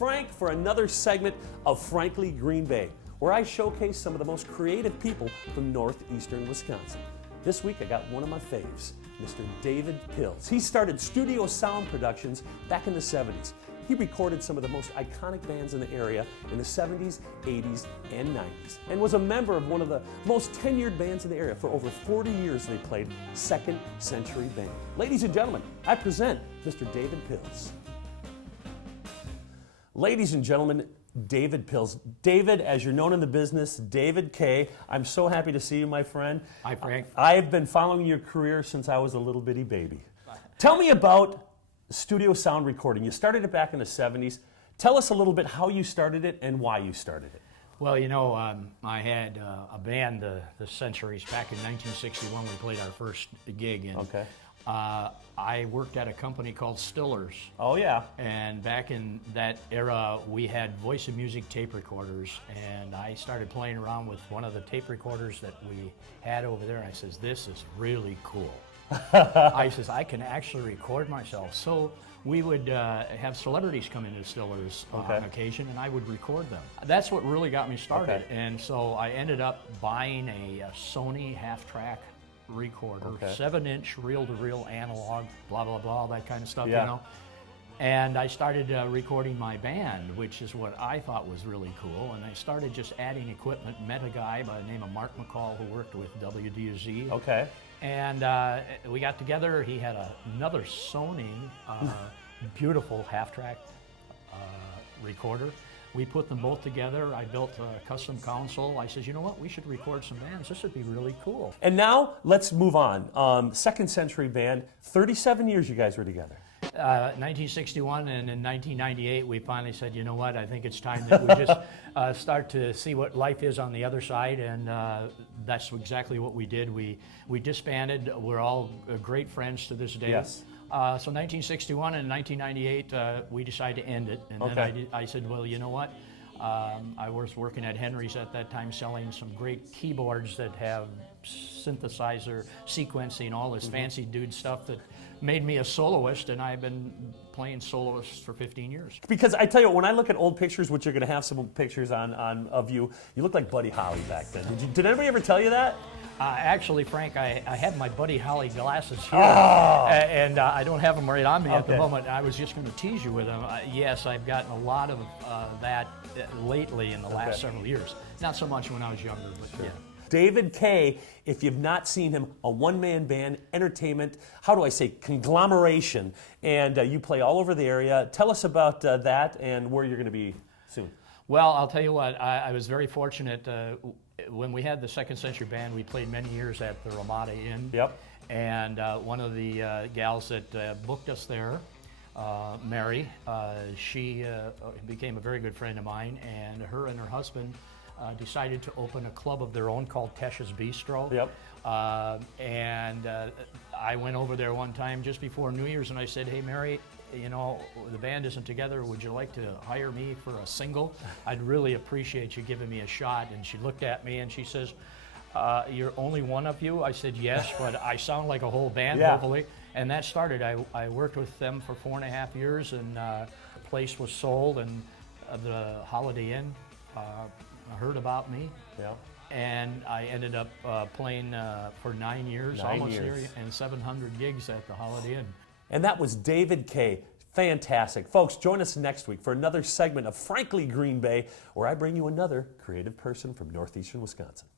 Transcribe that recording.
Frank for another segment of Frankly Green Bay, where I showcase some of the most creative people from northeastern Wisconsin. This week I got one of my faves, Mr. David Pilz. He started Studio Sound Productions back in the 70s. He recorded some of the most iconic bands in the area in the 70s, 80s, and 90s, and was a member of one of the most tenured bands in the area. For over 40 years they played Second Century Band. Ladies and gentlemen, I present Mr. David Pilz. Ladies and gentlemen, David Pilz. David, as you're known in the business, David K. I'm so happy to see you, my friend. Hi, Frank. I've been following your career since I was a little bitty baby. Tell me about studio sound recording. You started it back in the 70s. Tell us a little bit how you started it and why you started it. Well, you know, I had a band, the Centuries, back in 1961. We played our first gig. And, okay. I worked at a company called Stillers. Oh, yeah. And back in that era, we had Voice of Music tape recorders. And I started playing around with one of the tape recorders that we had over there. And I says, this is really cool. I says, I can actually record myself. So we would have celebrities come into Stillers on occasion, and I would record them. That's what really got me started. Okay. And so I ended up buying a Sony half-track recorder, 7-inch reel-to-reel analog, blah, blah, blah, that kind of stuff, you know. And I started recording my band, which is what I thought was really cool. And I started just adding equipment. Met a guy by the name of Mark McCall who worked with WDZ. Okay. And we got together. He had another Sony beautiful half-track recorder. We put them both together. I built a custom console. I said, you know what, we should record some bands. This would be really cool. And now let's move on. Second Century Band, 37 years you guys were together. 1961, and in 1998 we finally said, you know what, I think it's time that we just start to see what life is on the other side, and that's exactly what we did. We disbanded. We're all great friends to this day. Yes. So 1961 and 1998 we decided to end it, and then I said, well, you know what, I was working at Henry's at that time selling some great keyboards that have synthesizer sequencing, all this fancy dude stuff that made me a soloist, and I've been playing soloist for 15 years. Because I tell you, when I look at old pictures, which you're going to have some pictures on of you, you look like Buddy Holly back then. Did anybody ever tell you that? Actually, Frank, I have my Buddy Holly glasses here, and I don't have them right on me at the moment. I was just going to tease you with them. Yes, I've gotten a lot of that lately in the last several years. Not so much when I was younger, but yeah. David K., if you've not seen him, a one-man band, entertainment, how do I say, conglomeration, and you play all over the area. Tell us about that and where you're going to be soon. Well, I'll tell you what, I was very fortunate. When we had the Second Century Band, we played many years at the Ramada Inn. Yep. And one of the gals that booked us there, Mary, she became a very good friend of mine, and her and her husband decided to open a club of their own called Tesh's Bistro. Yep. And I went over there one time just before New Year's, and I said, hey, Mary, you know, the band isn't together. Would you like to hire me for a single? I'd really appreciate you giving me a shot. And she looked at me and she says, you're only one of you? I said, yes, but I sound like a whole band, hopefully. And that started. I worked with them for 4.5 years, and the place was sold, and the Holiday Inn heard about me. Yeah. And I ended up playing for 9 years, almost years, and 700 gigs at the Holiday Inn. And that was David K. Fantastic. Folks, join us next week for another segment of Frankly Green Bay, where I bring you another creative person from northeastern Wisconsin.